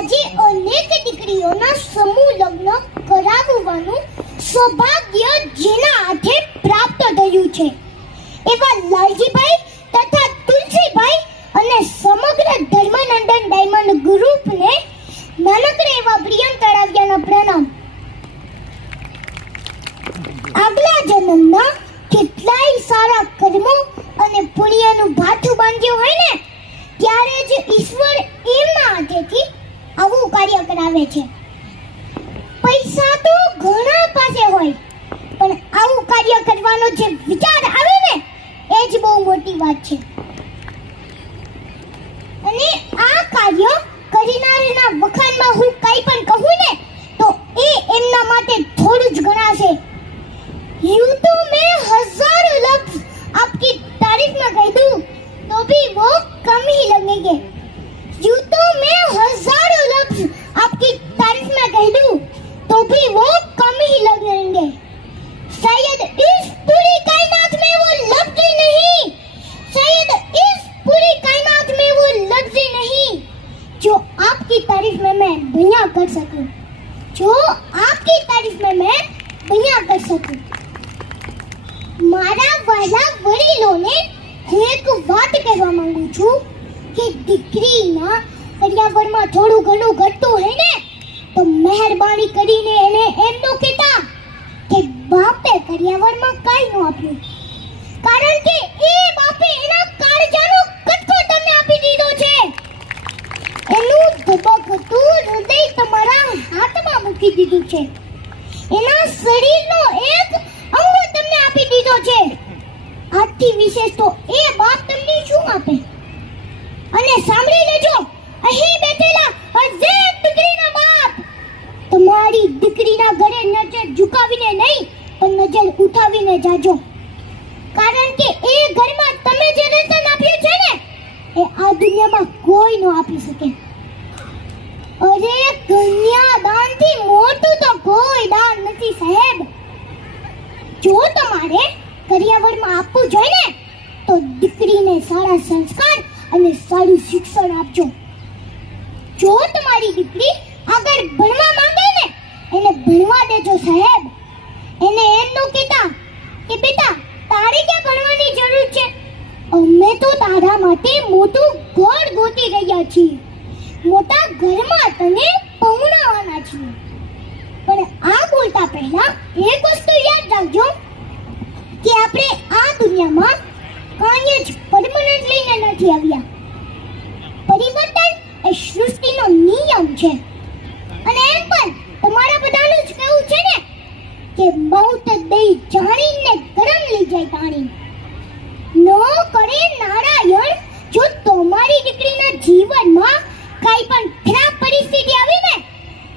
આજે અનેક દીકરીઓના સમૂહ લગ્ન કરાવવાનું સૌભાગ્ય જેના હાથે પ્રાપ્ત થયું છે એવા લાલજીભાઈ તથા તુલસીભાઈ અને સમગ્ર ધર્મનંદન ડાયમંડ ગ્રુપને નાનકડા એવા પ્રિયમ તળાવિયાના પ્રણામ. આગલા જન્મમાં કેટલાય સારા કર્મો અને પુણ્યનું ભાથું બાંધ્યું હોય ને ત્યારે જ ઈશ્વર એમના હાથેથી આવું કાર્ય કરાવે છે. પૈસા તો ઘણા પાસે હોય પણ આવું કાર્ય કરવાનો જે વિચાર આવે ને એ જ બહુ મોટી વાત છે. અને આ કાર્ય કરનારના વખાણમાં હું કંઈ પણ કહું ને તો એ એમના માટે થોડું જ ગણાશે. यूं तो मैं हजारों लफ्ज आपकी तारीफ में कह दूं तो भी वो कम ही लगेंगे. यूं तो मैं हजारों लफ्ज आपकी तारीफ में कह दूं तो भी वो कम ही लगेंगे. शायद इस पूरी कायनात में वो लफ्ज ही नहीं, शायद इस पूरी कायनात में वो लफ्ज ही नहीं जो आपकी तारीफ में मैं बयां कर सकूं, जो आपकी तारीफ में मैं बयां कर सकूं. મારા વહાલા વડીલોને હું એક વાત કહેવા માંગુ છું કે દીકરીના કરિયાવરમાં થોડું ઘણું ઘટતું હોય ને તો મહેરબાની કરીને એને એમ ન કહેતા કે બાપે કરિયાવરમાં કાંઈ ન આપ્યું, કારણ કે એ બાપે એના કાળજાનો કટકો તમને આપી દીધો છે. એનું ધબકતું હૃદય તમારા હાથમાં મૂકી દીધું છે. એના શરીરનો એક અંગ તમને આપી દીધો છે. આથી વિશેષ તો એ બાપ તમને શું આપે? અને સાંભળી લેજો, અહીં બેઠેલા હજાર દીકરીના બાપ તમારી દીકરીના ઘરે નજર ઝુકાવીને નહીં પણ નજર ઉઠાવીને જાજો, કારણ કે એ ઘરમાં તમે જે રતન આપ્યું છે ને એ આ દુનિયામાં કોઈ ન આપી શકે. અરે કન્યાદાનથી મોટું તો કોઈ દાન નથી સાહેબ. જો તમારે કરિયાવરમાં આપવું જોઈએ ને તો દીકરીને સારા સંસ્કાર અને સારું શિક્ષણ આપજો. જો તમારી દીકરી આગળ ભણવા માંગે ને એને ભણવા દેજો સાહેબ. એને એમ ન કહેતા કે બેટા તારે ક્યાં ભણવાની જરૂર છે, અમે તો તારા માટે મોટું ઘર ગોતી રહ્યા છીએ, મોટા ઘરમાં તને પહોંચાડવાના છીએ. પણ આ બોલતા પહેલા એક વસ્તુ યાદ રાખજો કે આપણે આ દુનિયામાં કાંઈ જ પરમનન્ટ લઈને નથી આવ્યા. પરિવર્તન એ સૃષ્ટિનો નિયમ છે. અને એમ પણ તમારા બધાનું જ કહેવું છે ને કે મૌત દઈ જાણીને ગરમ લઈ જાય પાણી. ન કરે નારાયણ જો તમારી દીકરીના જીવનમાં કાંઈ પણ ખરાબ પરિસ્થિતિ આવી ને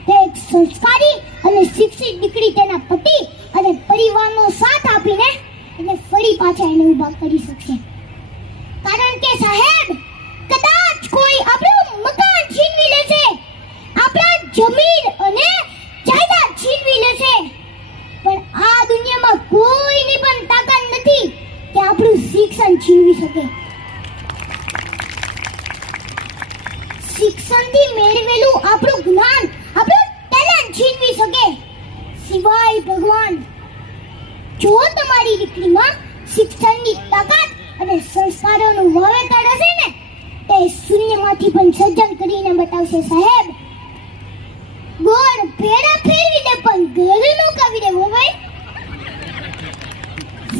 તો એક સંસ્કારી અને શિક્ષિત દીકરી તેના પતિ અને પરિવારનો સાથ આપીને એને ફરી પાછા એને ઊભા કરી શકશે. કારણ કે સાહેબ કદાચ કોઈ આપણું મકાન છીનવી લેશે, આપણા જમીન અને જાયદાદ છીનવી લેશે, પણ આ દુનિયામાં કોઈની પણ તાકાત નથી કે આપણું શિક્ષણ છીનવી શકે. શિક્ષણથી મેળવેલું આપણું જ્ઞાન, આપણું ટેલેન્ટ છીનવી શકે સિવાય ભગવાન. જો તમારી દીકરીમાં શિક્ષણની તાકાત અને સંસ્કારોનું વાવેતર હશે ને તે શૂન્યમાંથી પણ સર્જન કરીને બતાવશે સાહેબ. ગોળ પેડા ફેરવી દે પણ ઘરનું કાવી દેવો ભાઈ.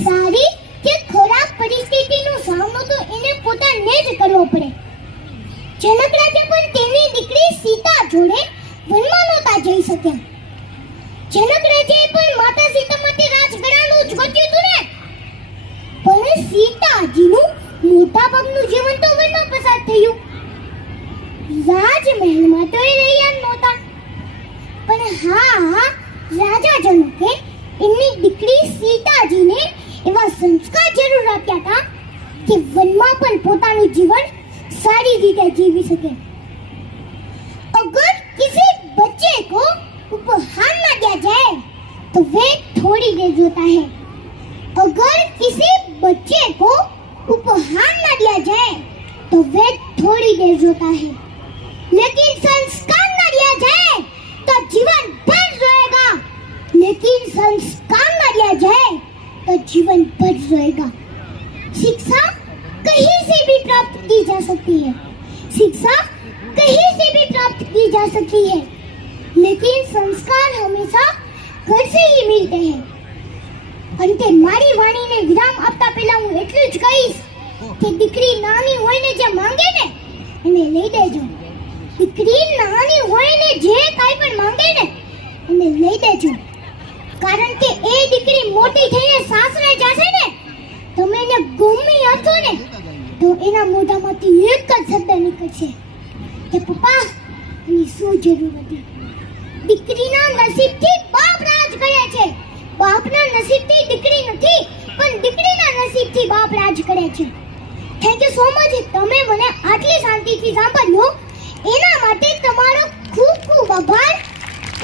સારી કે ખરાબ પરિસ્થિતિનો સામનો તો એને પોતાને જ કરવો પડે. જનક રાજા પણ તેની દીકરી સીતા જોડે વનમાં નહોતા જઈ શક્યા. જનક રાજાએ પણ માતા સીતા માટે રાજઘરાનું જ ગોત્યું હતું ને, પણ સીતાજીનું મોટા ભાગનું જીવન તો વનમાં પસાર થયું. રાજમહેલમાં તો એ રહ્યા નહોતા. પણ હા, રાજા જનકે એમની દીકરી સીતાજીને એવા સંસ્કાર જરૂર આપ્યા હતા કે વનમાં પણ પોતાનું જીવન सारी चीजें जीवी सके. अगर किसी बच्चे को उपहार न दिया जाए तो वे थोड़ी देर रोता है. अगर किसी बच्चे को उपहार न दिया जाए तो वे थोड़ी देर रोता है, लेकिन संस्कार न लेकिन संस्कार न दिया जाए तो जीवन भर रहेगा। शिक्षा कहीं से भी प्राप्त की जा सकती है, शिक्षा कहीं से भी प्राप्त की जा सकती है, लेकिन संस्कार हमेशा घर से ही मिलते हैं। અંતે મારી વાણીને વિરામ આપતા પહેલા હું એટલું જ કહીશ કે દીકરી નાની હોય ને જે માંગે ને એને લઈ દેજો। દીકરી નાની હોય ને જે કાંઈ પણ માંગે ને એને લઈ દેજો, કારણ કે એ દીકરી મોટી થઈને સાસરે જશે ને તમે એને ગમે આપશો ને તો એના મોઢામાંથી એક જ શબ્દ નીકળશે કે પપ્પા એની શું જરૂર હતી। દીકરીના નસીબથી બાપ રાજ કરે છે, બાપના નસીબથી દીકરી નથી પણ દીકરીના નસીબથી બાપ રાજ કરે છે। થેન્ક યુ સો મચ, તમે મને આટલી શાંતિથી સાંભળ્યો એના માટે તમારો ખૂબ ખૂબ આભાર।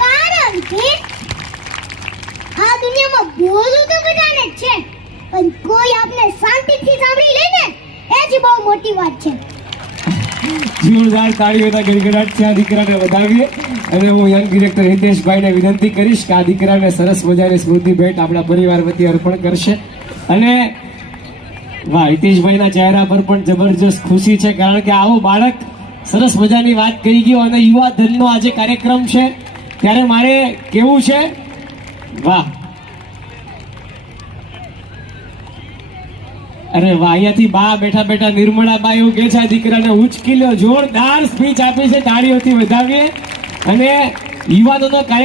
કારણ કે આ દુનિયામાં બોલવું તો બધાને જ છે પણ કોઈ આપને શાંતિથી સાંભળી લે ને એ જ બહુ મોટી વાત છે। જોરદાર તાળીઓના ગડગડાટ છે આ દીકરાને વધાવીએ અને હું યંગ ડિરેક્ટર હિતેશભાઈને વિનંતી કરીશ કે આ દીકરાને સરસ મજાની સ્મૃતિ ભેટ આપણા પરિવાર વતી અર્પણ કરશે। અને વાહ, હિતેશભાઈના ચહેરા પર પણ જબરજસ્ત ખુશી છે, કારણ કે આવો બાળક સરસ મજાની વાત કહી ગયો અને યુવા ધનનો આજે કાર્યક્રમ છે ત્યારે મારે કેવું છે, વાહ, અરે વાહ, અહીંયાથી બા બેઠા બેઠા નિર્મળા બા એવું કે છે આ દીકરાને ઉચકી લ્યો, જોરદાર સ્પીચ આપી છે, તાળીઓથી વધાવીએ। અને યુવાનોનો કાર્ય